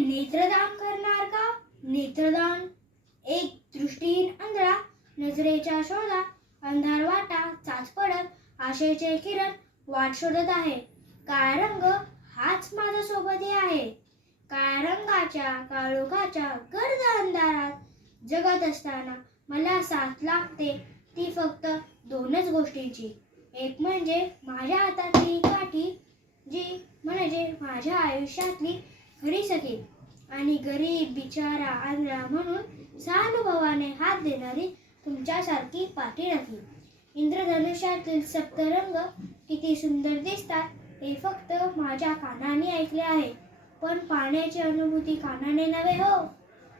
नेत्रदान करणार का? नेत्रदान? एक दृष्टीहीन अंधळा नजरेच्या शोधात अंधार वाटा चाच पडत आशेचे किरण वाट शोधत आहे. काळा रंग हाच माझा सोबती आहे. काळ्या रंगाच्या काळोखाच्या गर्द अंधारात जगत असताना मला साथ लागते ती फक्त दोनच गोष्टींची. एक म्हणजे माझ्या हातातली काठी जी म्हणजे माझ्या आयुष्यातली घरी सखी आणि गरीब बिचारा आंधळा म्हणून सहानुभवाने हात देणारी तुमच्यासारखी पाठी नाही इंद्रधनुष्यातील सप्तरंग किती सुंदर दिसतात हे फक्त माझ्या कानाने ऐकले आहे. पण पाण्याची अनुभूती कानाने नव्हे हो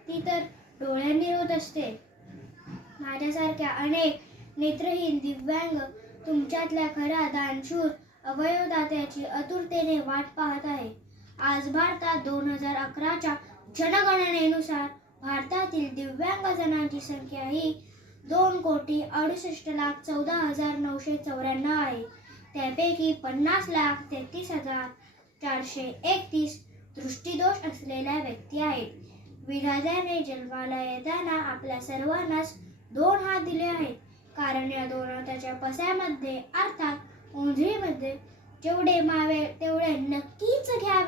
ती तर डोळ्यांनी होत असते. माझ्यासारख्या अनेक नेत्रहीन दिव्यांग तुमच्यातल्या खऱ्या दानशूर अवयवदात्याची आतुरतेने वाट पाहत आहे. आज भारतात दोन हजार अकराच्या जनगणनेनुसार भारतातील दिव्यांग जणांची संख्या ही दोन कोटी अडुसष्ट लाख चौदा हजार नऊशे चौऱ्याण्णव आहे. त्यापैकी पन्नास लाख तेहतीस हजार चारशे एकतीस दृष्टीदोष असलेल्या व्यक्ती आहेत. विधात्याने जन्माला येताना आपल्या सर्वांनाच दोन हात दिले आहेत. कारण या दोन हाताच्या पस्यामध्ये अर्थात ओंजळीमध्ये जेवढे मावे तेवढे नक्की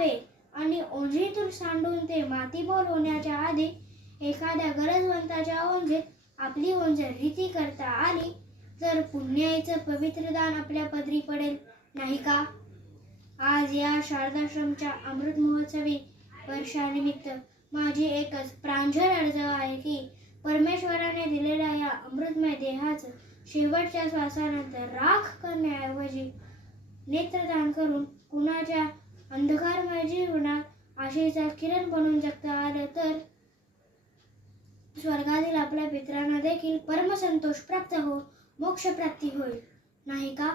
घ्यावे आणि ओंजळीतून सांडून ते मातीबोल होण्याच्या आधी एखाद्या गरजवंताच्या ओंजळीत आपली ओंजळ रीती करता आली तर पुण्याईचं पवित्र दान आपल्या पदरी पडेल नाही का? आज या शारदाश्रमच्या अमृत महोत्सवी वर्षानिमित्त माझी एकच प्रांजळ अर्ज आहे की परमेश्वराने दिलेल्या या अमृतमय देहाचं शेवटच्या श्वासानंतर राख करण्याऐवजी नेत्रदान करून कुणाच्या अंधकारमय म्हणजे जीवनात आशेचा किरण बनून जगता आलं तर स्वर्गातील आपल्या पित्रांना देखील परमसंतोष प्राप्त हो मोक्ष प्राप्ती होईल. नाही का?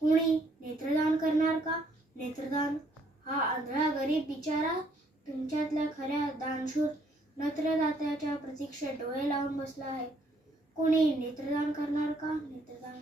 कुणी नेत्रदान करणार का? नेत्रदान हा आंधळा गरीब बिचारा तुमच्यातल्या खऱ्या दानशूर नत्रदात्याच्या प्रतीक्षेत डोळे लावून बसला आहे. कोणी नेत्रदान करणार का? नेत्रदान